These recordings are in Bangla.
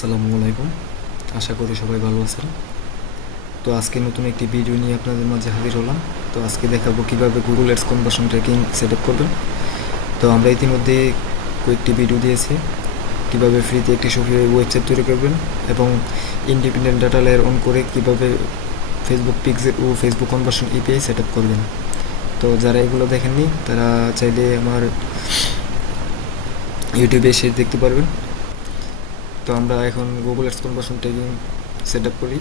আসসালামু আলাইকুম। আশা করি সবাই ভালো আছেন। তো আজকে নতুন একটি ভিডিও নিয়ে আপনাদের মাঝে হাজির হলাম। তো আজকে দেখাবো কিভাবে Google ads conversion tracking set up করবেন। তো আমরা ইতিমধ্যে কয়েকটি ভিডিও দিয়েছি কিভাবে ফ্রিতে একটি সক্রিয় ওয়েবসাইট তৈরি করবেন এবং ইন্ডিপেন্ডেন্ট ডাটা লেয়ার অন করে কিভাবে ফেসবুক পিক্সেল ও Facebook conversion API set up করবেন। তো যারা এগুলো দেখেননি তারা চাইলে আমার ইউটিউবে এসে দেখতে পারবেন। তো আমরা এখন Google ads conversion tracking set up করি।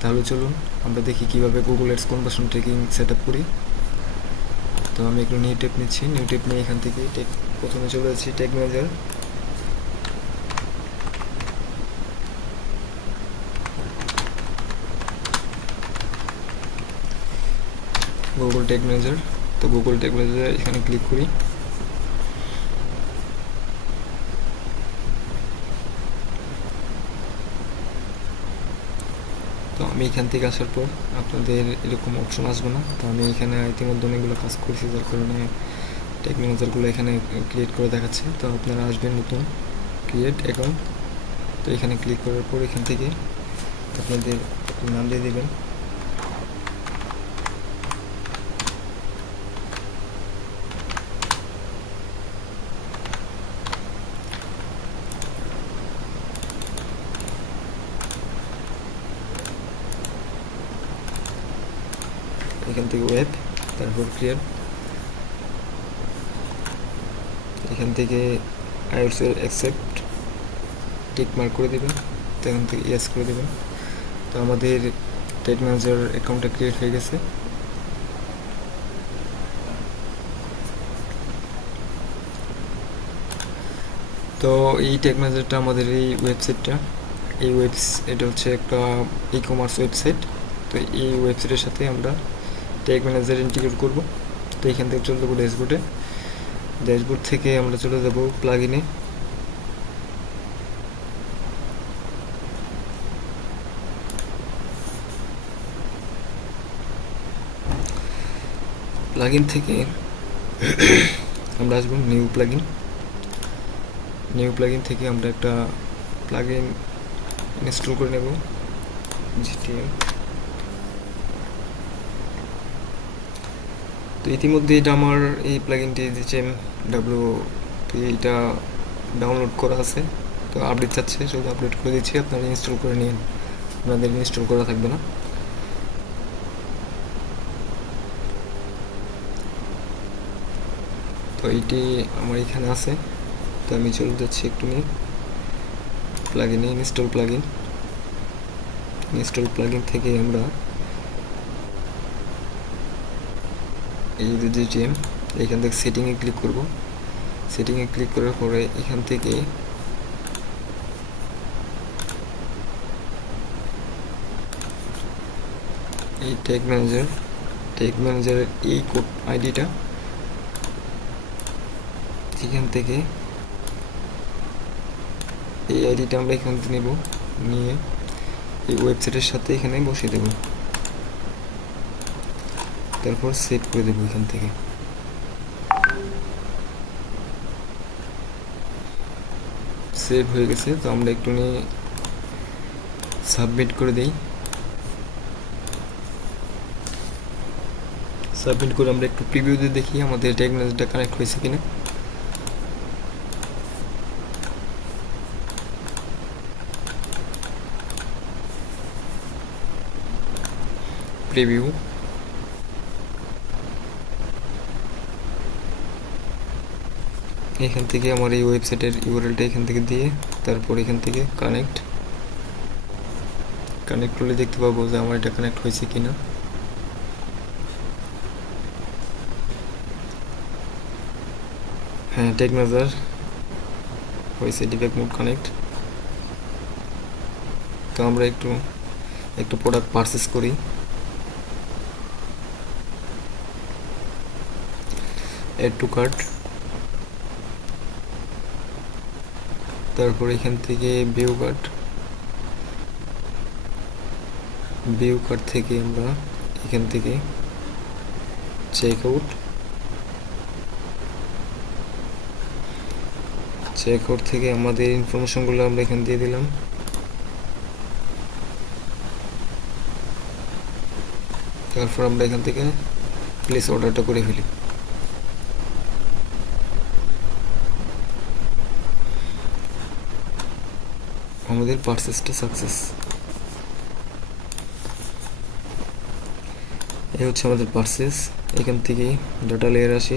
তাহলে চলুন আমরা দেখি কিভাবে Google ads conversion tracking set up করি। তো আমি একটু নিউ ট্যাব নিচ্ছি। নিউ ট্যাব নিয়ে এখান থেকে প্রথমে চলে যাচ্ছি tag manager. Google tag manager. তো গুগল ট্যাগ ম্যানেজার এখানে ক্লিক করি। তো আমি এখান থেকে আসার পর আপনাদের এরকম অপশন আসবে না। তো আমি এখানে ইতিমধ্যে অনেকগুলো কাজ করছি, যার কারণে ট্যাগ ম্যানেজারগুলো এখানে ক্রিয়েট করে দেখাচ্ছে। তো আপনারা আসবেন নতুন ক্রিয়েট অ্যাকাউন্ট। তো এখানে ক্লিক করার পর এখান থেকে আপনাদের একটু নাম দিয়ে দেবেন। এখান থেকে ওয়েব, তারপর ক্রিয়েট, এখান থেকে I will accept tick mark করে দেবেন। তো এখান থেকে ইয়েস করে দেবেন। তো আমাদের ট্যাগ ম্যানেজার অ্যাকাউন্টটা ক্রিয়েট হয়ে গেছে। তো এই ট্যাগ ম্যানেজারটা আমাদের এই ওয়েবসাইটটা, এটা হচ্ছে একটা ই কমার্স ওয়েবসাইট। তো এই ওয়েবসাইটের সাথে আমরা ট্যাগ ম্যানেজার ইন্টিগ্রেট করব। তো এখান থেকে চলে যাবো ড্যাশবোর্ডে। ড্যাশবোর্ড থেকে আমরা চলে যাব প্লাগইনে। প্লাগইন থেকে আমরা আসবো নিউ প্লাগইন। নিউ প্লাগইন থেকে আমরা একটা প্লাগইন ইনস্টল করে নেব, জিটিএম। তো ইতিমধ্যে এটা আমার এই প্লাগইনটি জিটিএম এইটা ডাউনলোড করা আছে। তো আপডেট চাচ্ছে, শুধু আপডেট করে দিচ্ছি, আপনারা ইনস্টল করে নিন, আপনাদের ইনস্টল করা থাকবে না। তো এইটি আমার এখানে আছে। তো আমি চলে যাচ্ছি একটু নিয়ে প্লাগইনে, ইনস্টল প্লাগইন থেকে আমরা এই যে জিটিএম, এখান থেকে সেটিংয়ে ক্লিক করব। সেটিংয়ে ক্লিক করার পরে এখান থেকে এই ট্যাগ ম্যানেজারের এই কোড আইডিটা এখান থেকে এই আইডিটা আমরা এখান থেকে নেব, নিয়ে এই ওয়েবসাইটের সাথে এখানে বসিয়ে দেব। তারপর সেভ করে দেবো এখান থেকে। সেভ হয়ে গেছে। তো আমরা একটু নিয়ে সাবমিট করে দিই। সাবমিট করে আমরা একটু প্রিভিউ দিয়ে দেখি আমাদের ট্যাগ ম্যানেজারটা কানেক্ট হয়েছে কিনা। প্রিভিউ, এখান থেকে আমার এই ওয়েবসাইটের ইউআরএলটা এখান থেকে দিয়ে তারপর এখান থেকে কানেক্ট করলে দেখতে পাবো যে আমার এটা কানেক্ট হয়েছে কিনা। হ্যাঁ, ট্যাগ ম্যানেজার হয়েছে, ডিবাগ মোড কানেক্ট। তো আমরা একটু প্রোডাক্ট পারচেস করি। এড টু কার্ট, তারপর এখান থেকে ভিউ কার্ট থেকে আমরা এখান থেকে চেক আউট থেকে আমাদের ইনফরমেশনগুলো আমরা এখানে দিয়ে দিলাম। তারপর আমরা এখান থেকে প্লেস অর্ডারটা করে ফেলি। আমাদের পারচেসটা সাকসেস। এই হচ্ছে আমাদের পারচেস। এখান থেকে ডাটা লেয়ার আসি,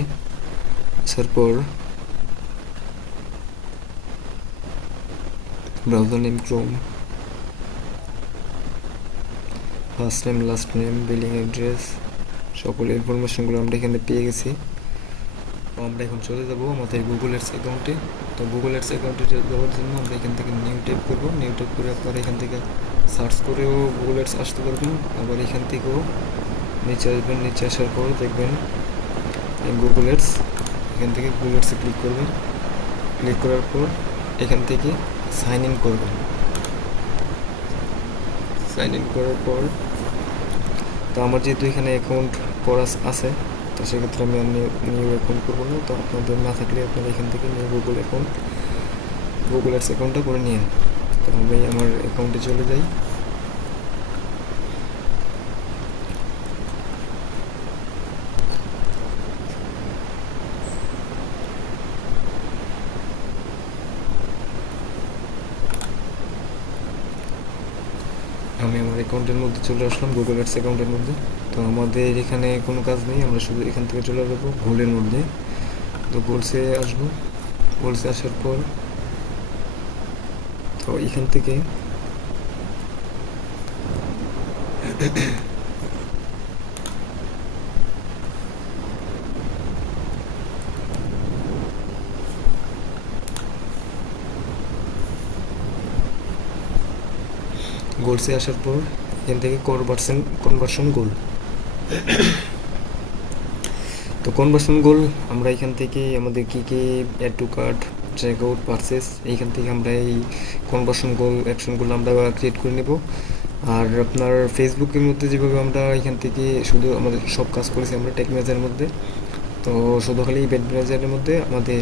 আসার পর browser name Chrome, first name last name billing address সকল ইনফরমেশনগুলো আমরা এখানে পেয়ে গেছি। আমরা এখন চলে যাব আমাদের গুগল অ্যাডস অ্যাকাউন্টে। তো গুগল অ্যাডস অ্যাকাউন্টে যাওয়ার জন্য আমরা এখান থেকে নিউ টাইপ করবো। নিউ টাইপ করে আপনারা এখান থেকে সার্চ করেও গুগল অ্যাডস আসতে পারবেন। আবার এখান থেকেও নিচে আসবেন, নিচে আসার পর দেখবেন গুগল অ্যাডস। এখান থেকে গুগল অ্যাডসে ক্লিক করবেন। ক্লিক করার পর এখান থেকে সাইন ইন করবেন। সাইন ইন করার পর তো আমার যেহেতু এখানে অ্যাকাউন্ট করা আছে, তো সেক্ষেত্রে আমি নিউ অ্যাকাউন্ট করবো না। তো আপনাদের না থাকলে আপনারা এখান থেকে নিউ গুগল অ্যাডস অ্যাকাউন্টটা করে নিন। তো আমি আমার অ্যাকাউন্টে চলে যাই। আমি আমার অ্যাকাউন্টের মধ্যে চলে আসলাম, গুগল অ্যাডস অ্যাকাউন্টের মধ্যে। তো আমাদের এখানে কোনো কাজ নেই, আমরা শুধু এখান থেকে চলে যাবো গোলের মধ্যে। তো গোলসে আসবো। গোলসে আসার পর তো এখান থেকে গোলসে আসার পর এখান থেকে কনভার্সন গোল। তো কনভার্সন গোল আমরা এখান থেকে আমাদের কী কী add to cart, check out, purchase, এইখান থেকে আমরা এই কনভার্সন গোল অ্যাকশনগুলো আমরা ক্রিয়েট করে নেব। আর আপনার ফেসবুকের মধ্যে যেভাবে আমরা এখান থেকে শুধু আমাদের সব কাজ করেছি আমরা টেক ম্যানেজারের মধ্যে, তো শুধু খালি ইভেন্ট ম্যানেজারের মধ্যে আমাদের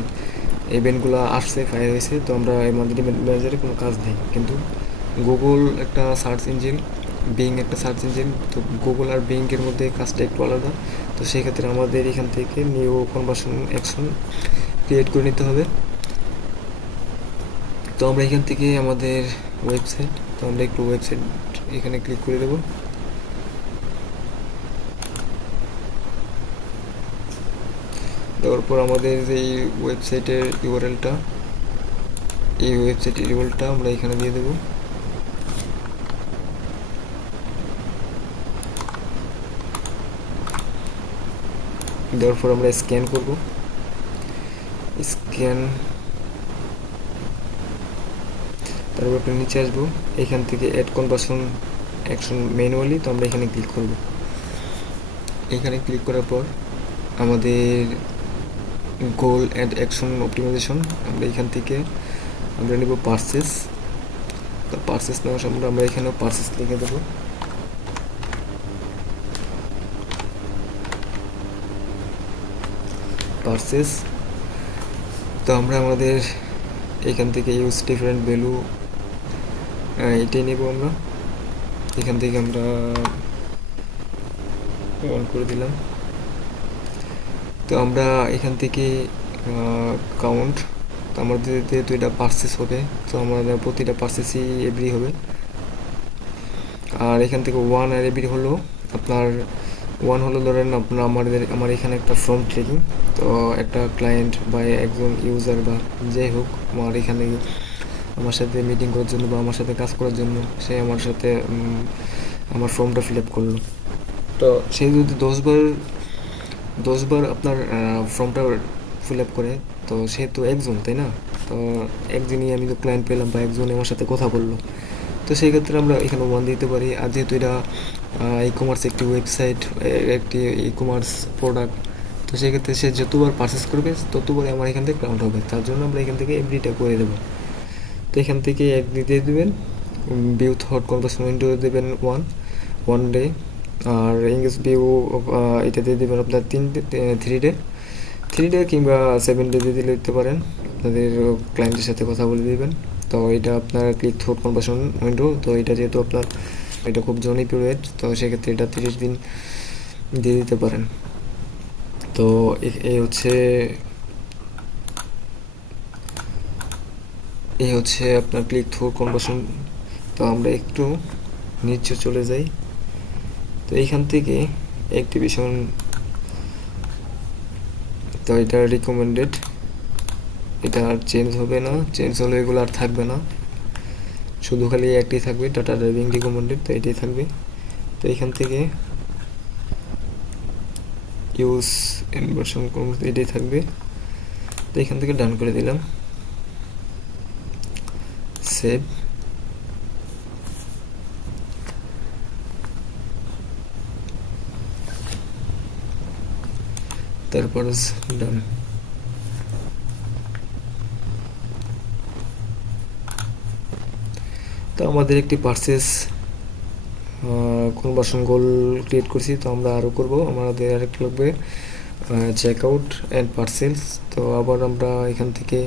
ইভেন্টগুলো আসছে, ফায়ার হয়েছে। তো আমরা আমাদের ইভেন্ট ম্যানেজারে কোনো কাজ নেই। কিন্তু গুগল একটা সার্চ ইঞ্জিন, বিং একটা সার্চ ইঞ্জিন। তো গুগল আর বিংয়ের মধ্যে কাজটা একটু আলাদা। তো সেক্ষেত্রে আমাদের এখান থেকে নিউ কনভার্সন অ্যাকশন ক্রিয়েট করে নিতে হবে। তো আমরা এখান থেকে আমাদের ওয়েবসাইট, তো আমরা একটু ওয়েবসাইট এখানে ক্লিক করে দেবো। দেওয়ার পর আমাদের এই ওয়েবসাইটের ইউআরএলটা, এই ওয়েবসাইটের ইউআরএলটা আমরা এখানে দিয়ে দেবো। দেওয়ার পর আমরা স্ক্যান করব। স্ক্যান, তারপর আপনি নিচে আসবো। এখান থেকে অ্যাড কনভার্সন অ্যাকশন ম্যানুয়ালি, তো আমরা এখানে ক্লিক করব। এখানে ক্লিক করার পর আমাদের গোল অ্যাড অ্যাকশন অপটিমাইজেশন, আমরা এখান থেকে আমরা নেব পারচেস। তো পারচেস নেওয়ার সময় আমরা এখানেও পারচেস লিখে দেবো। পারচেস। তো আমরা আমাদের এখান থেকে ইউজ ডিফারেন্ট ভ্যালু এটাই নেব আমরা। এখান থেকে আমরা অন করে দিলাম। তো আমরা এখান থেকে কাউন্ট, তো আমাদের যেহেতু এটা পারচেস হবে, তো আমাদের প্রতিটা পারচেসই এভরি হবে। আর এখান থেকে ওয়ান আর এভরি হলো আপনার ওয়ান হলো ধরেন আপনার আমার এখানে একটা ফর্ম ট্রেকিং। তো একটা ক্লায়েন্ট বা একজন ইউজার বা যাই হোক আমার এখানে আমার সাথে মিটিং করার জন্য বা আমার সাথে কাজ করার জন্য সে আমার সাথে আমার ফর্মটা ফিল আপ করলো। তো সে যদি 10বার আপনার ফর্মটা ফিল আপ করে, তো সে তো একজন, তাই না? তো একদিনই আমি তো ক্লায়েন্ট পেলাম বা একজন আমার সাথে কথা বললো, তো সেই ক্ষেত্রে আমরা এখানে ওয়ান দিতে পারি। আর যেহেতু এটা ই কমার্স একটি ওয়েবসাইট, একটি ই কমার্স প্রোডাক্ট, তো সেক্ষেত্রে সে যতবার পারচেস করবে ততবারই আমার এখান থেকে কাউন্ট হবে। তার জন্য আমরা এখান থেকে এভরিটা করে দেবো। তো এখান থেকে এক দিতে দেবেন, ভিউ থট কনভার্সন উইন্ডো দেবেন ওয়ান ডে, আর ইংলিশ ভিউ এটা দিয়ে দেবেন আপনার 3 ডে 3 ডে কিংবা 7 ডে দিয়ে দিতে পারেন, আপনাদের ক্লায়েন্টের সাথে কথা বলে দিবেন। তো এটা আপনার ক্লিক থ্রু কনভার্সন উইন্ডো। তো এটা যেহেতু আপনার এটা খুব জনপ্রিয়, তো সেক্ষেত্রে এটা 30 দিন দিয়ে দিতে পারেন। তো এই হচ্ছে আপনার ক্লিক থ্রু কনভার্সন। তো আমরা একটু নিচে চলে যাই। তো এইখান থেকে অ্যাক্টিভেশন, তো এটা রিকমেন্ডেড, এটা আর চেঞ্জ হবে না, চেঞ্জ হলে এগুলো আর থাকবে না, শুধু খালি একটাই থাকবে, ডাটা ড্রাইভিং রিকমেন্ডেড, তো এটাই থাকবে। তো এখান থেকে ইউজ ইনভার্সন এটাই থাকবে। তো এখান থেকে ডান করে দিলাম, সেভ। তারপর ডান। তো আমাদের একটি পারচেস কনভার্সন গোল ক্রিয়েট করছি, তো আমরা আরও করব। আমাদের আরেকটা লাগবে চেক আউট অ্যান্ড পার্সেলস। তো আবার আমরা এখান থেকে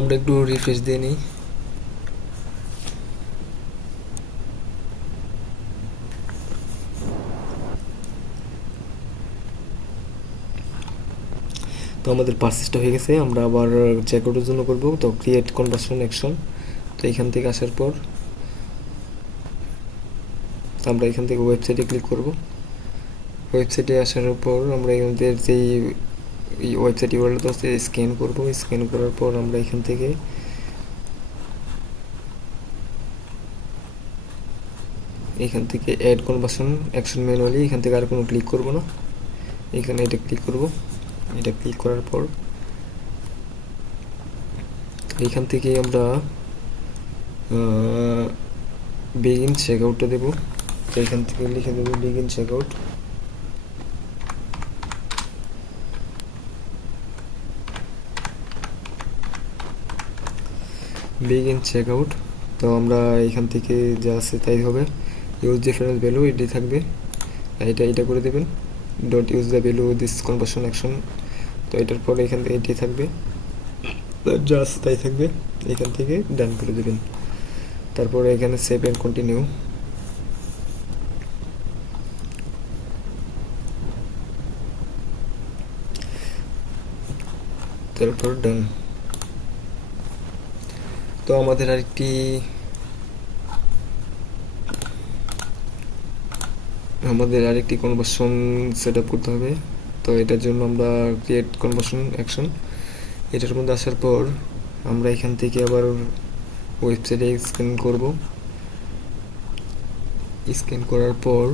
আমরা একটু রিফ্রেশ দিয়ে নিই। তো আমাদের পারচেসটা হয়ে গেছে, আমরা আবার চেক আউটের জন্য করব। তো ক্রিয়েট কনভার্সন অ্যাকশন। তো এখান থেকে আসার পর আমরা এখান থেকে ওয়েবসাইটে ক্লিক করব। ওয়েবসাইটে আসার পর আমরা আমাদের যেই ওয়েবসাইট ইউআরএল আছে স্ক্যান করব। স্ক্যান করার পর আমরা এখান থেকে অ্যাড কনভার্সন অ্যাকশন ম্যানুয়ালি, এখান থেকে আর কোনো ক্লিক করব না, এখানে এটা ক্লিক করব। এটা ক্লিক করার পর এখান থেকে আমরা বিগিন চেক আউটটা দেবো। তো এখান থেকে লিখে দেবো begin check out. Begin check out. তো আমরা এখান থেকে যা আছে তাই হবে। ইউজ ডিফারেন্স ভ্যালু এটি থাকবে, এটা করে দেবেন। Dot use the value this conversion action. তো এটার পরে এখান থেকে এটি থাকবে, যা আছে তাই থাকবে। এখান থেকে ডান করে দেবেন। তারপরে এখানে সেভ অ্যান্ড কন্টিনিউ। তারপর ডান। তো আমাদের আরেকটি কনভার্সন সেট আপ করতে হবে। তো এটার জন্য আমরা ক্রিয়েট কনভার্সন অ্যাকশন, এটার মধ্যে আসার পর আমরা এখান থেকে আবার ওয়েবসাইটে স্ক্যান করব। স্ক্যান করার পর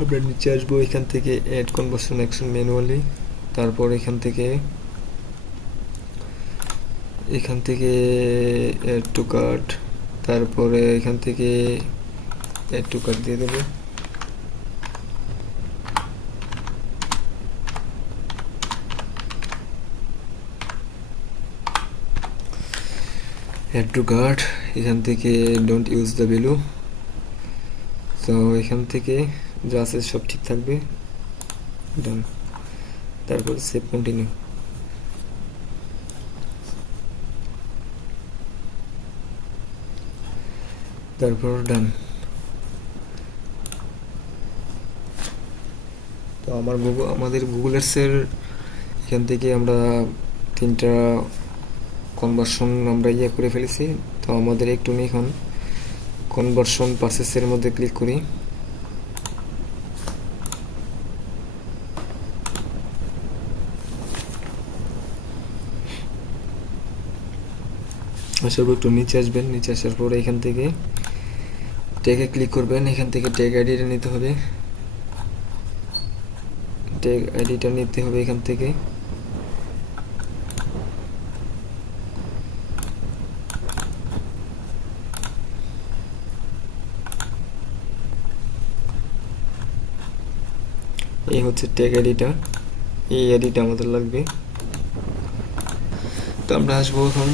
আমরা নিচে আসবো, এখান থেকে অ্যাড কনভার্সন অ্যাকশন ম্যানুয়ালি। তারপর এখান থেকে অ্যাড টু কার্ট, তারপরে এখান থেকে অ্যাড টু কার্ট দিয়ে দেবো। অ্যাড টু কার্ট, এখান থেকে ডোন্ট ইউজ দ্য ভ্যালু। তো এখান থেকে যা আছে সব ঠিক থাকবে, ডান। তারপর সেভ কন্টিনিউ। তারপর ডান। তো আমাদের গুগল অ্যাডসের এখান থেকে আমরা 3টা কনভার্সন আমরা করে ফেলেছি। তো আমাদের একটু এখন কনভার্সন পারচেসের মধ্যে ক্লিক করি। আসার পর একটু নিচে আসবেন, নিচে আসার পরে এখান থেকে ট্যাগে ক্লিক করবেন। এখান থেকে ট্যাগ আইডিটা নিতে হবে, এখান থেকে। এই হচ্ছে ট্যাগ আইডিটা, এই আইডিটা আমাদের লাগবে। তো আমরা আসবো এখন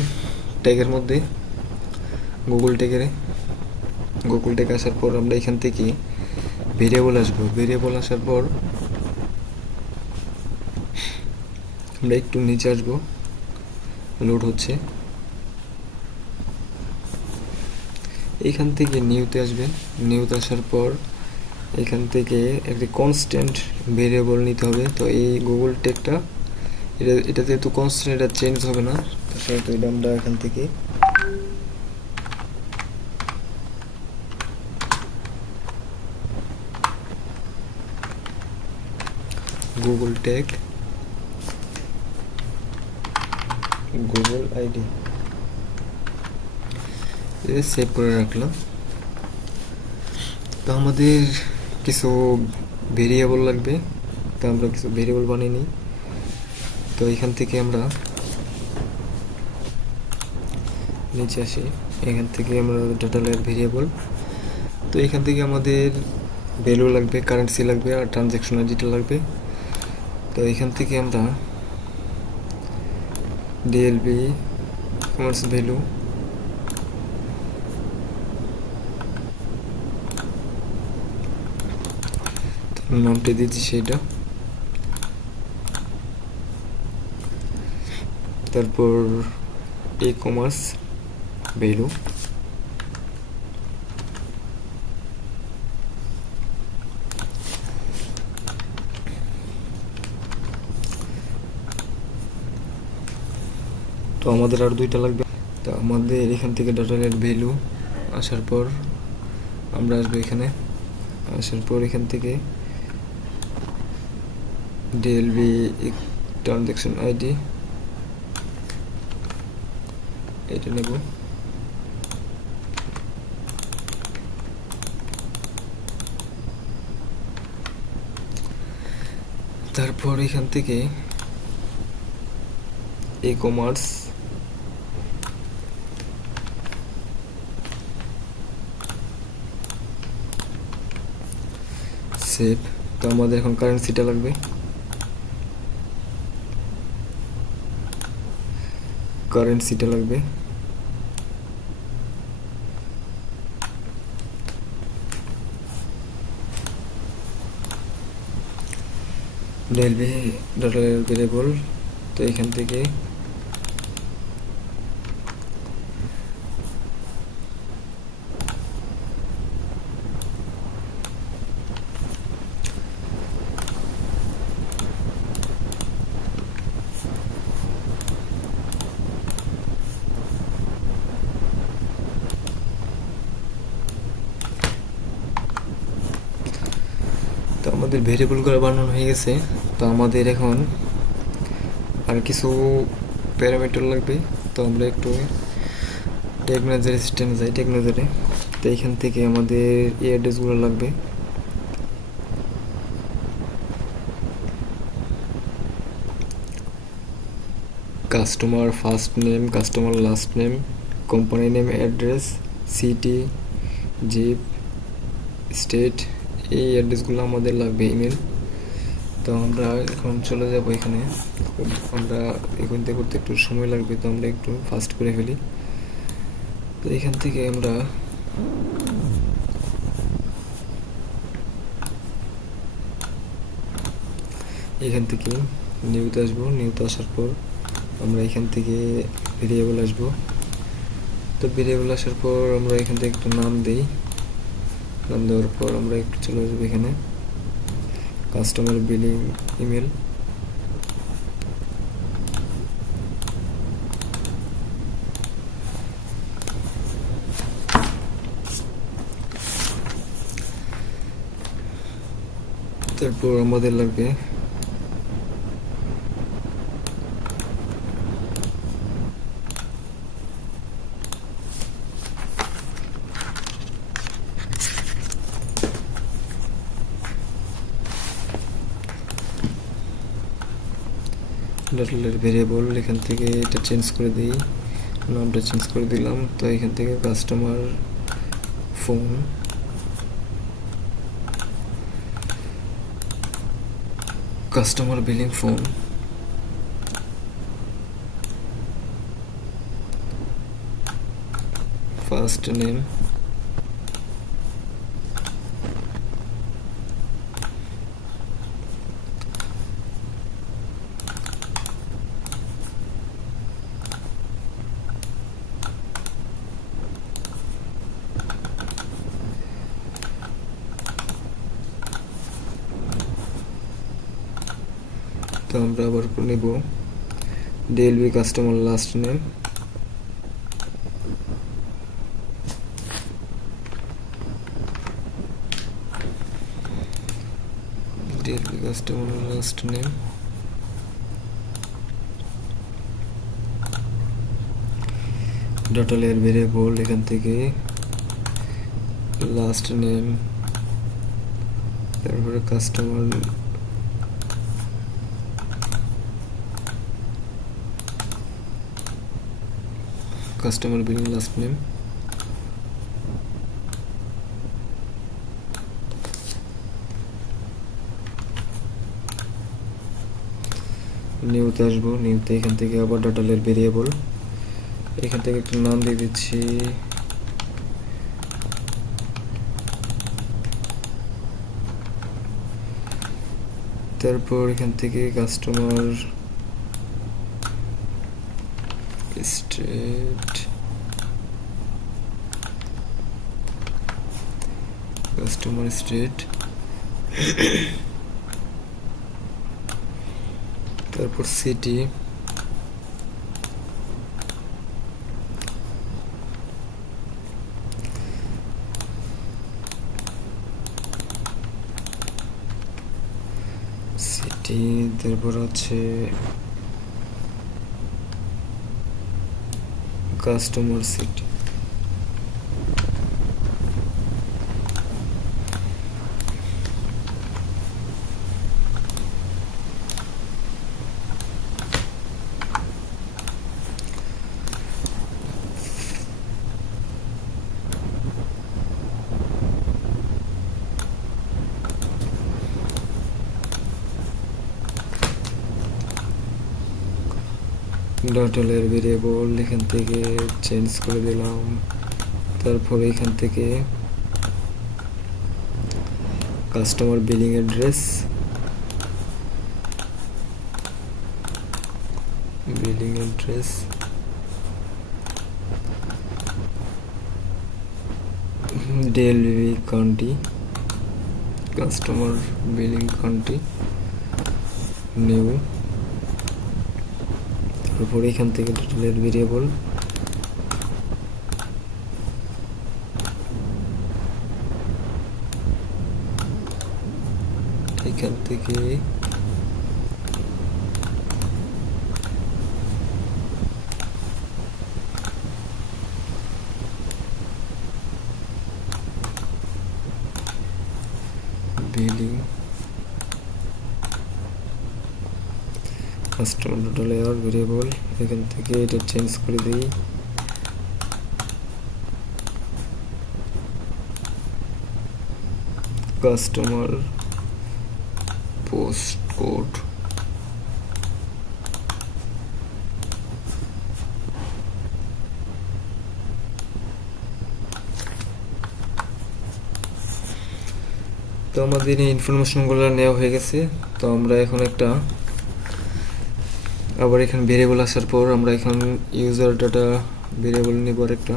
ট্যাগের মধ্যে, গুগল ট্যাগে আসার পর আমরা এখান থেকে ভেরিয়েবল আসবো। ভেরিয়েবল আসার পর আমরা একটু নিচে আসবো, লোড হচ্ছে। এখান থেকে নিউতে আসবেন। নিউতে আসার পর এখান থেকে একটি কনস্ট্যান্ট ভেরিয়েবল নিতে হবে। তো এই গুগল টেকটা এটা যেহেতু কনস্ট্যান্ট, এটা চেঞ্জ হবে না, তো এটা আমরা এখান থেকে Google take Google ID save করে রাখলাম। তো আমাদের কিছু ভেরিয়েবল লাগবে, তো আমরা কিছু ভেরিয়েবল বানিয়ে নিই। তো এখান থেকে আমরা নিচে আসি, এখান থেকে আমরা ডাটা লেয়ার ভেরিয়েবল। তো এখান থেকে আমাদের ভ্যালু লাগবে, কারেন্সি লাগবে, আর ট্রানজ্যাকশন আইডিটা লাগবে। তো এখান থেকে আমরা ডিএলবি কমার্স ভ্যালু নামটা দিয়েছি সেটা, তারপর ই কমার্স ভ্যালু, তো আমাদের আর দুইটা লাগবে। তো আমাদের এখান থেকে ডাটা লেয়ার ভ্যালু আসার পর আমরা আসবো এখানে, আসার পর এখান থেকে ডিএলবি ট্রানজ্যাকশন আইডি এটা নেব। তারপর এখান থেকে ই কমার্স সেভ। তো আমাদের এখন কারেন্সিটা লাগবে, কারেন্সিটা লাগবে। ডিএলবি ডাটা ভেরিয়েবল, তো এখান থেকে তো আমাদের ভেরিয়েবলগুলো বানানো হয়ে গেছে। তো আমাদের এখন আর কিছু প্যারামিটার লাগবে। তো আমরা একটু টেক ম্যানেজার সিস্টেমে যাই, টেক ম্যানেজারে। তো এখান থেকে আমাদের এই অ্যাড্রেসগুলো লাগবে। Customer first name, customer last name, company name, address, city, zip, state, এই অ্যাড্রেসগুলো আমাদের লাগবে, ইমেল। তো আমরা এখন চলে যাব এখানে। আমরা এখানতে করতে একটু সময় লাগবে, তো আমরা একটু ফাস্ট করে ফেলি। তো এখান থেকে আমরা এখান থেকে নিউতে আসবো। নিউতে আসার পর আমরা এখান থেকে ভেরিয়েবল আসবো। তো ভেরিয়েবল আসার পর আমরা এখান থেকে একটু নাম দিই। নাম দেওয়ার পর আমরা একটু চলে যাবো এখানে কাস্টমার বিলিং ইমেল। তারপর আমাদের লাগবে ডাটালের ভেরিয়েবল। এখান থেকে এটা চেঞ্জ করে দিই, নামটা চেঞ্জ করে দিলাম। তো এখান থেকে customer phone, customer billing phone, first name, আমরা আবার নেব DLB customer last name, DLB customer last name, data layer variable এখান থেকে লাস্ট নেম, তারপরে কাস্টমার বিলিং লাস্ট নেম, নিউতে আসবো। নিউতে এখান থেকে আবার ডাটা লেয়ার ভেরিয়েবল, এখান থেকে একটা নাম দিয়ে দিচ্ছি তারপর এখান থেকে কাস্টমার স্টেট, তারপর সিটি, তারপর হচ্ছে customer city. Data layer variable এখান থেকে চেঞ্জ করে দিলাম। তারপর এখান থেকে customer billing address, DLB county, customer billing county, new. তারপর এখান থেকে টোটালের ভেরিয়েবল, এখান থেকে billing, customer total layer variable, এখান থেকে এটা চেঞ্জ করে দিই। কাস্টমার পোস্ট কোড, তো আমাদের এই ইনফরমেশনগুলো নেওয়া হয়ে গেছে। তো আমরা এখন একটা আবার এখানে ভেরিয়েবল আসার পর আমরা এখন ইউজার ডাটা ভেরিয়েবল নেব আর একটা,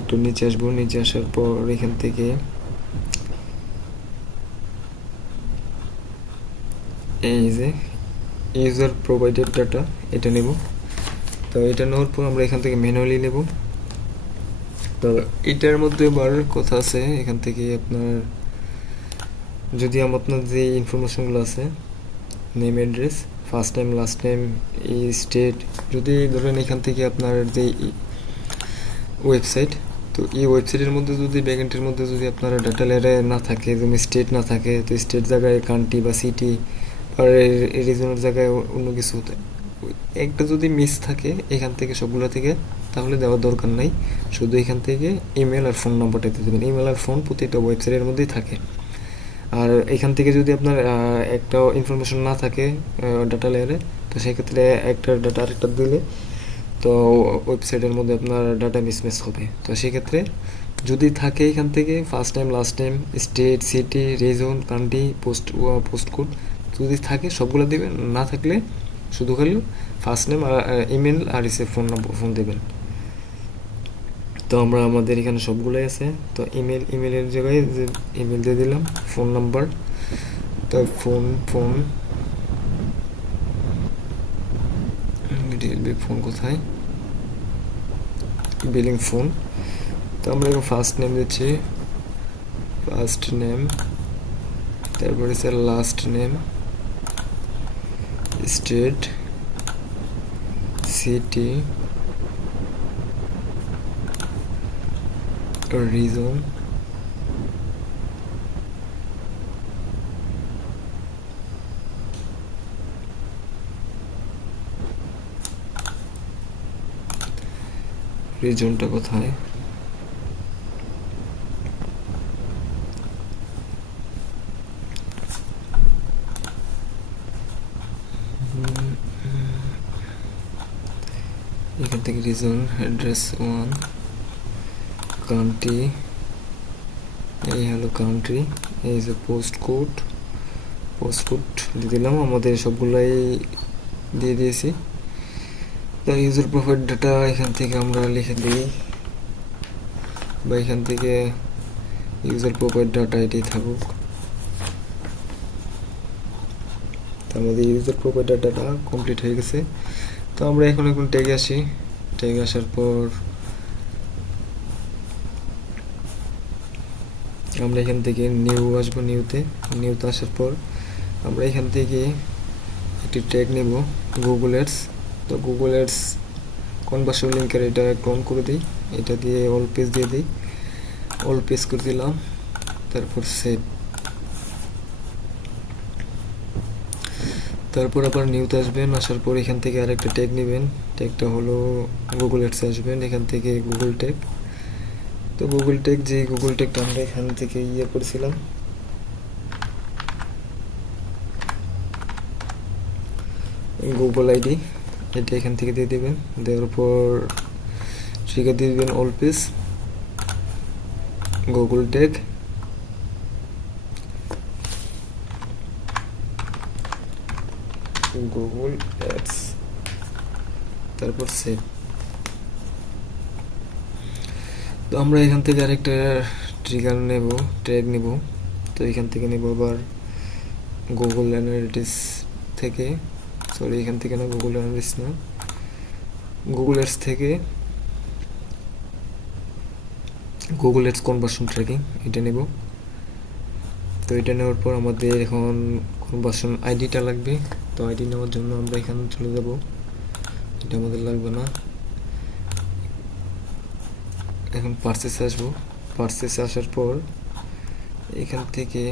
একটু নিচে আসবো। নিচে আসার পর এখান থেকে এই যে ইউজার প্রোভাইডেড ডাটা এটা নেব। তো এটা নেওয়ার পর আমরা এখান থেকে ম্যানুয়ালি নেব। তো এটার মধ্যে আবার কথা আছে, এখান থেকে আপনার যদি আপনার যে ইনফরমেশনগুলো আছে name address, first name last name, এই স্টেট, যদি ধরেন এখান থেকে আপনার যে ওয়েবসাইট, তো এই ওয়েবসাইটের মধ্যে যদি ব্যাকএন্ডের মধ্যে যদি আপনার ডাটা লেয়ারে না থাকে, যেমন স্টেট না থাকে, তো স্টেট জায়গায় কান্ট্রি বা সিটি আর রিজনের জায়গায় অন্য কিছু হতে একটা যদি মিস থাকে এখান থেকে সবগুলো থেকে, তাহলে দেওয়ার দরকার নাই। শুধু এখান থেকে ইমেল আর ফোন নাম্বারটা দিতে দেবেন। ইমেল আর ফোন প্রতিটা ওয়েবসাইটের মধ্যেই থাকে। আর এখান থেকে যদি আপনার একটা ইনফরমেশন না থাকে ডাটা লেয়ারে, তো সেক্ষেত্রে একটা ডাটা আরেকটা দিলে তো ওয়েবসাইটের মধ্যে আপনার ডাটা মিসম্যাচ হবে। তো সেক্ষেত্রে যদি থাকে এখান থেকে first name last name, state, city, reason, country, post code যদি থাকে সবগুলো দেবেন, না থাকলে শুধু খালি ফার্স্ট নেম আর ইমেল আর ফোন দেবেন। তো আমরা আমাদের এখানে সবগুলোই আছে। তো ইমেলের জায়গায় যে ইমেল দিয়ে দিলাম, ফোন নাম্বার, তো ফোন ডিএলবি ফোন কোথায়, বিলিং ফোন। তো আমরা এখন ফার্স্ট নেম দিচ্ছি, ফার্স্ট নেম, তারপরে sir last name, state, city, region, রিজনটা কোথায়, এখান থেকে রিজন, অ্যাড্রেস 1, কান্ট্রি, এই হলো কান্ট্রি, এই যে পোস্ট কোড দিয়ে দিলাম, আমাদের সবগুলাই দিয়ে দিয়েছি। তো ইউজার প্রোফাইল ডাটা এখান থেকে আমরা লিখে দিই, বা এখান থেকে ইউজার প্রোফাইল ডাটা এটি থাকুক। তো আমাদের ইউজার প্রোফাইল ডাটাটা কমপ্লিট হয়ে গেছে। তো আমরা এখন ট্যাগে আসি, ট্যাগে আসার পর আমরা এখান থেকে নিউ আসবো, নিউতে আসার পর আমরা এখান থেকে একটি ট্যাগ নেব গুগল অ্যাডস। তো গুগল অ্যাডস কনভার্সন লিঙ্কের এটা একটু অন করে দিই, এটা দিয়ে অল পেজ দিয়ে দিই, অল পেজ করে দিলাম, তারপর সেভ। তারপর আবার নিউতে আসবেন, আসার পর এখান থেকে আরেকটা ট্যাগ নেবেন, ট্যাগটা হলো গুগল অ্যাডসে আসবেন, এখান থেকে গুগল ট্যাগ। তো গুগল ট্যাগ, যে গুগল ট্যাগটা আমরা এখান থেকে করেছিলাম, গুগল আইডি, এটা এখান থেকে দিয়ে দেবেন, দেওয়ার পর ট্রিগার দিয়ে দেবেন all page, Google tag, Google ads, তারপর সেভ। তো আমরা এখান থেকে আরেকটা ট্রিগার নেব, ট্যাগ নেব। তো এখান থেকে নেব আবার গুগল অ্যানালিটিক্স থেকে, সরি এখান থেকে না, গুগল অ্যানালিটিক্স না, গুগল অ্যাডস থেকে গুগল অ্যাডস কনভার্সন ট্র্যাকিং, এটা নেব। তো এটা নেওয়ার পর আমাদের এখন কনভার্সন আইডিটা লাগবে। তো আইডি নেওয়ার জন্য আমরা এখানে চলে যাব, এটা আমাদের লাগবে না। এখন পারচেসে আসবো, পারচেসে আসার পর এখান থেকে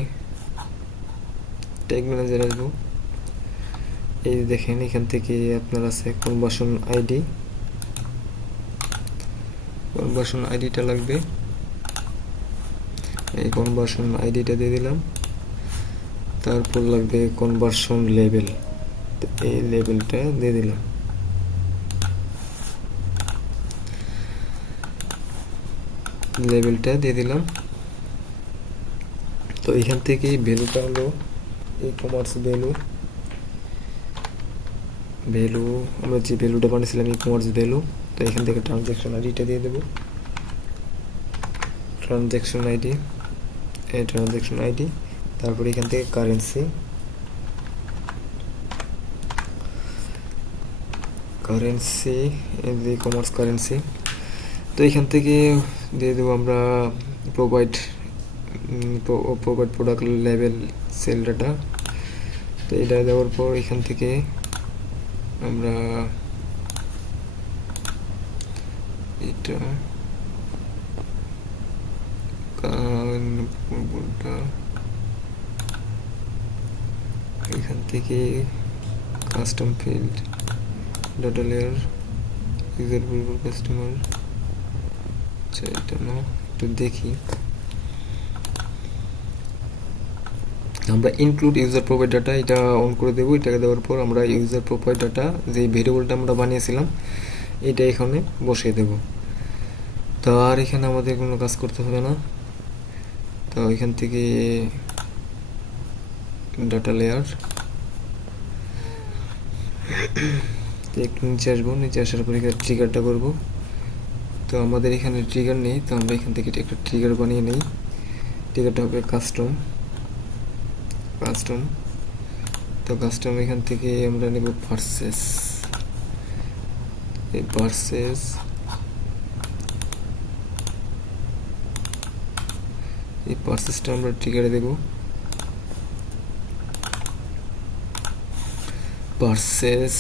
ট্যাগ ম্যানেজার আসবো, এই দেখেন এখান থেকে আপনার আছে কনভার্সন আইডি, কনভার্সন আইডিটা লাগবে, এই কনভার্সন আইডিটা দিয়ে দিলাম। তারপর লাগবে কনভার্সন লেভেল, তো এই লেভেলটা দিয়ে দিলাম। তো এখান থেকে ভ্যালুটা হলো ই কমার্স ভ্যালু, আমরা যে ভ্যালুটা বানিয়েছিলাম ই কমার্স ভ্যালু। তো এখান থেকে ট্রানজ্যাকশন আইডিটা দিয়ে দেবো, ট্রানজ্যাকশন আইডি, এই ট্রানজ্যাকশন আইডি। তারপরে এখান থেকে কারেন্সি, ই কমার্স কারেন্সি। তো এখান থেকে দিয়ে দেবো আমরা provide product level sell data. তো এটা দেওয়ার পর এখান থেকে আমরা এটা এখান থেকে custom field data layer user পূর্বর কাস্টমার, আচ্ছা এটা না, একটু দেখি। আমরা ইনক্লুড ইউজার প্রোফাইল ডাটা এটা অন করে দেবো। এটাকে দেওয়ার পর আমরা ইউজার প্রোফাইল ডাটা যে ভেরিয়েবলটা আমরা বানিয়েছিলাম এটা এখানে বসিয়ে দেব। তো আর এখানে আমাদের কোনো কাজ করতে হবে না। তো এখান থেকে ডাটা লেয়ার একটু নিচে আসবো, নিচে আসার পর এখানে ট্রিগারটা করবো। তো আমাদের এখানে ট্রিগার নেই, তো আমরা এখান থেকে একটা ট্রিগার বানিয়ে নিই। ট্রিগারটা হবে কাস্টম। তো কাস্টম এখান থেকে আমরা নেব পারচেস, এই পার্সেস এই পার্সেসটা আমরা ট্রিগারে দেব। Purchase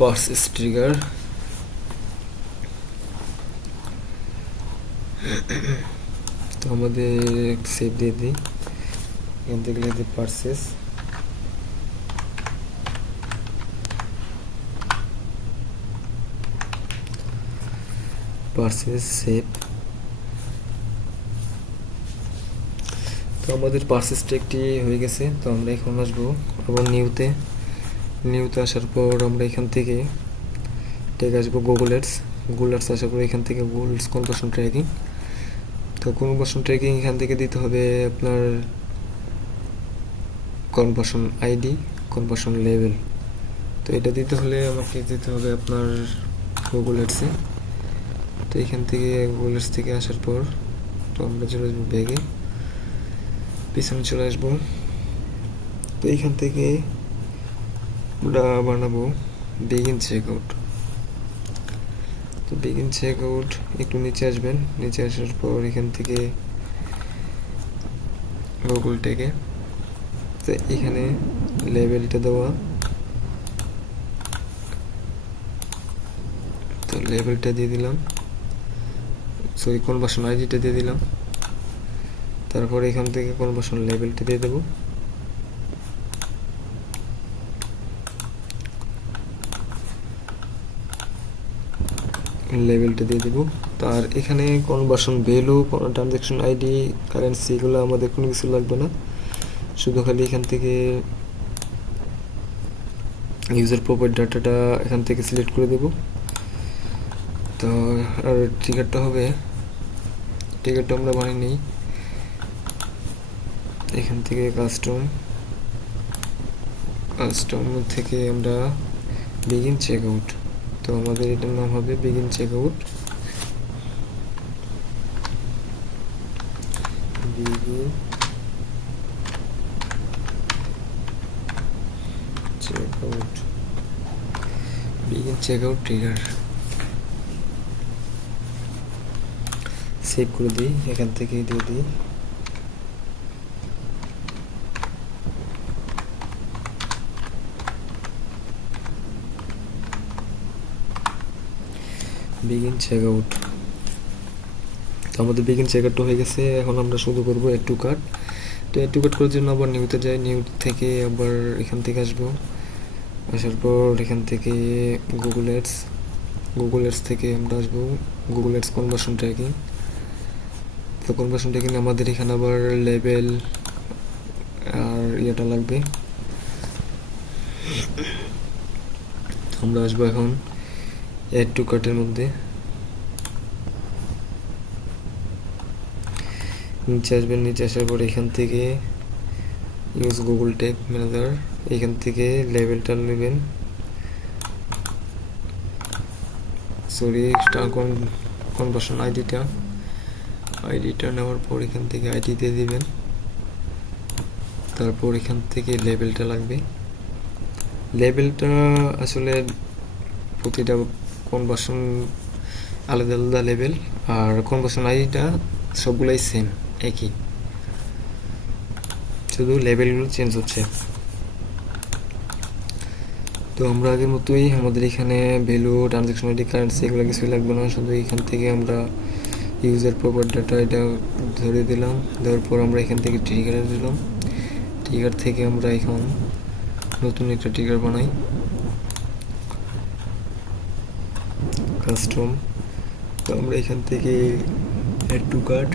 purchase trigger. তো আমাদের সেভ দিয়ে দিই, এখান থেকে লিখে দিই পার্সেস সেভ। তো আমাদের পার্সেসটা একটি হয়ে গেছে। তো আমরা এখন আসবো আবার নিউতে আসার পর আমরা এখান থেকে ট্যাগ আসবো গুগল অ্যাডস আসার পর এখান থেকে গুগল অ্যাডস কনভার্সন ট্র্যাকিং। তো কনভার্সন ট্র্যাকিং এখান থেকে দিতে হবে আপনার কনভার্সন আইডি, কনভার্সন লেভেল। তো এটা দিতে হলে আমাকে দিতে হবে আপনার গুগল অ্যাডসে। তো এখান থেকে গুগল অ্যাডস থেকে আসার পর তো আমরা চলে আসবো ব্যাগে, পিছনে চলে আসবো। তো এইখান থেকে আমরা বানাবো বিগিন চেকআউট। তো বিগিন চেকআউট একটু নিচে আসবেন, নিচে আসার পর এখান থেকে গুগল ট্যাগে তো এখানে লেভেলটা দেওয়া, তো লেভেলটা দিয়ে দিলাম, সরি কনভার্সন আইডিটা দিয়ে দিলাম। তারপর এখান থেকে কনভার্সন লেভেলটা দিয়ে দেবো। লেভেলটা দিয়ে দেবো। তার এখানে conversion value, transaction ID, currency এগুলো আমাদের কোনো কিছু লাগবে না, শুধু খালি এখান থেকে ইউজার প্রপার্টি ডাটাটা এখান থেকে সিলেক্ট করে দেব। তো আর ট্রিগারটা হবে, ট্রিগারটা আমরা বানিয়ে নিই এখান থেকে কাস্টম থেকে আমরা বিগিন চেকআউট। তো আমাদের এটার নাম হবে begin checkout. Begin checkout trigger. Save করে দিই, এখান থেকে দিয়ে দিই। Begin checkout. তো আমাদের বিগিন চেকআউট হয়ে গেছে। এখন আমরা শুরু করব এড টু কার্ট। তো এড টু কার্ট করার জন্য আবার নিউতে যাই, নিউ থেকে আবার এখান থেকে আসবো, আসার পর এখান থেকে গুগল অ্যাডস থেকে আমরা আসবো গুগল অ্যাডস কনভার্সন ট্র্যাকিং। তো কনভার্সন ট্র্যাকিং আমাদের এখানে আবার লেভেল আর ইয়েটা লাগবে। আমরা আসবো এখন এড টু কার্টের মধ্যে, নিচে আসবেন, নিচে আসার পর এখান থেকে ইউজ গুগল ট্যাগ ম্যানেজার, এখান থেকে লেভেলটা নেবেন, সরি কনভার্সন আইডিটা নেওয়ার পর এখান থেকে আইডি দিয়ে দিবেন। তারপর এখান থেকে লেভেলটা লাগবে। লেভেলটা আসলে প্রতিটা কনভার্সন আলাদা আলাদা লেভেল, আর কনভার্সন আইডিটা সবগুলাই সেম, একই, শুধু লেভেলগুলো চেঞ্জ হচ্ছে। তো আমরা আগের মতোই আমাদের এখানে ভ্যালু, ট্রানজ্যাকশন আইডি, কারেন্সি এগুলো কিছুই লাগবে না, শুধু এখান থেকে আমরা ইউজার প্রপার্টি ডাটা এটা ধরে দিলাম। দেওয়ার পর আমরা এখান থেকে ট্রিগার দিলাম, ট্রিগার থেকে আমরা এখন নতুন একটা ট্রিগার বানাই, কাস্টম। তো আমরা এখান থেকে অ্যাড টু কার্ট,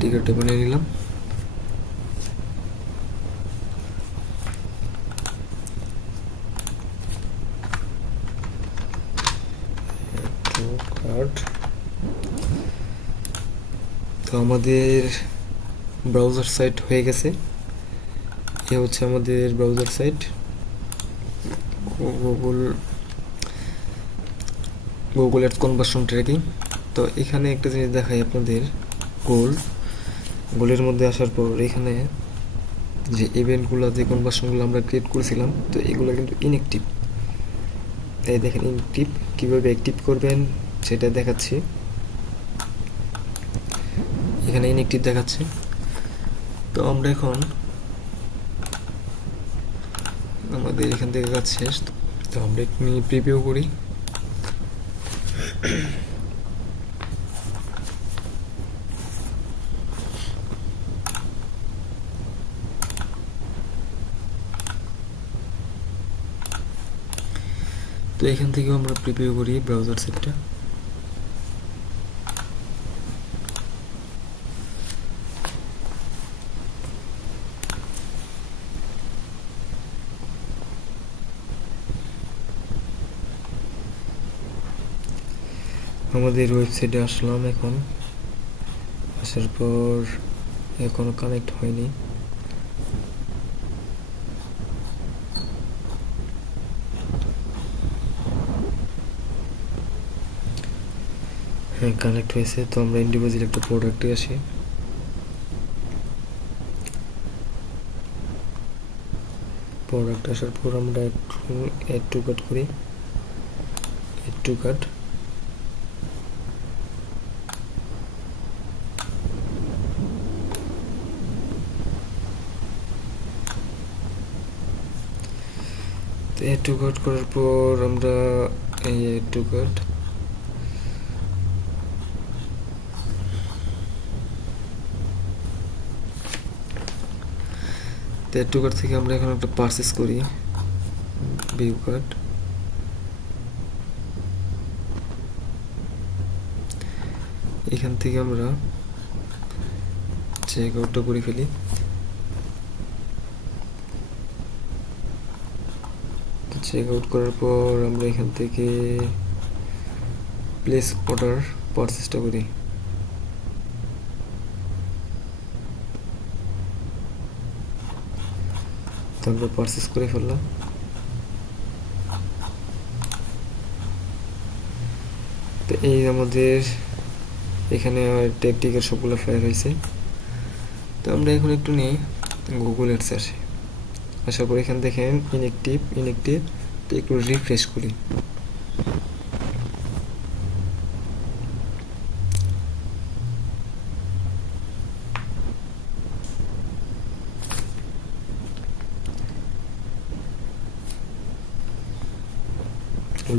টিকারটা বানিয়ে নিলাম। তো আমাদের ব্রাউজার সাইট হয়ে গেছে। এ হচ্ছে আমাদের browser site, Google ads conversion tracking. তো এখানে একটা জিনিস দেখাই আপনাদের, গোলের মধ্যে আসার পর এখানে যে ইভেন্টগুলো, যে কনভার্সনগুলো আমরা ক্রিয়েট করেছিলাম, তো এগুলো কিন্তু ইনঅ্যাক্টিভ। এই দেখেন ইনঅ্যাক্টিভ, কীভাবে অ্যাক্টিভ করবেন সেটা দেখাচ্ছি। এখানে ইনঅ্যাক্টিভ দেখাচ্ছে। তো আমরা এখন আমাদের এখান থেকে কাজ শেষ। তো আমরা একটু প্রিভিউ করি। তো এখান থেকেও আমরা প্রিভিউ করি ব্রাউজার সেটটা। আমাদের ওয়েবসাইটে আসলাম। এখন আসার পর এখনো কানেক্ট হয়নি। হ্যাঁ, কানেক্ট হয়েছে। তো আমরা ইন্ডিভিজুয়াল একটা প্রোডাক্টে আসি। প্রোডাক্ট আসার পর আমরা অ্যাড টু কার্ট করি, add to cart. Add to cart করার পর আমরা এই add to cart, add to cart থেকে আমরা এখন একটা পারচেস করি, ভিউ কার্ট। এখান থেকে আমরা চেক আউটটা করে ফেলি। চেক আউট করার পর আমরা এখান থেকে প্লেস অর্ডার পারচেসটা করি। তো আমরা পারচেস করে ফেললাম। তো এই আমাদের এখানে টেকটিকের সবগুলো ফায়ার হয়েছে। তো আমরা এখন একটু নিয়ে গুগল অ্যাডসে আসি। আসার পর এখান দেখেন ইনঅ্যাক্টিভ। তো একটু রিফ্রেশ করি।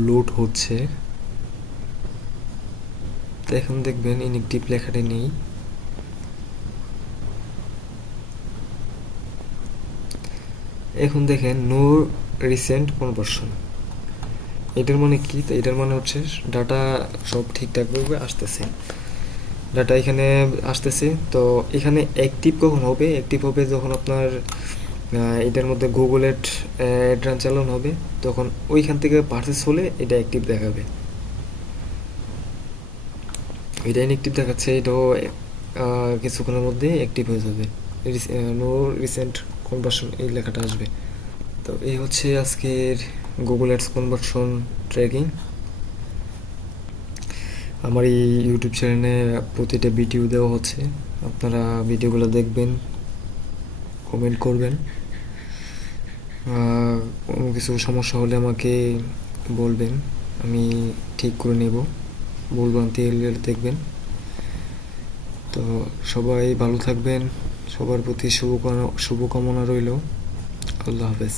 লোড হচ্ছে। তো এখন দেখবেন ইনঅ্যাক্টিভ লেখাটা নেই। এখন দেখেন নো রিসেন্ট কনভার্সন। এটার মানে কি? তো এটার মানে হচ্ছে ডাটা সব ঠিকঠাকভাবে আসতেছে, ডাটা এখানে আসতেছে। তো এখানে অ্যাক্টিভ কখন হবে? অ্যাক্টিভ হবে যখন আপনার এটার মধ্যে গুগল অ্যাড রান চালানো হবে, তখন ওইখান থেকে পারচেস হলে এটা অ্যাক্টিভ দেখাবে। এটা ইনঅ্যাক্টিভ দেখাচ্ছে, এটাও কিছুক্ষণের মধ্যে অ্যাক্টিভ হয়ে যাবে। নো রিসেন্ট কনভার্সন এই লেখাটা আসবে। তো এই হচ্ছে আজকের গুগল অ্যাডস কনভার্সন ট্র্যাকিং। আমার এই ইউটিউব চ্যানেলে প্রতিটা ভিডিও দেওয়া হচ্ছে, আপনারা ভিডিওগুলো দেখবেন, কমেন্ট করবেন। কোনো কিছু সমস্যা হলে আমাকে বলবেন, আমি ঠিক করে নেব। ভুলভ্রান্তি এলে দেখবেন। তো সবাই ভালো থাকবেন, সবার প্রতি শুভকামনা রইল। আল্লাহ হাফেজ।